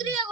maestría,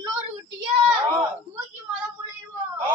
குட்டிய ஆ. தூக்கி மதம் முழிவோம் ஆ.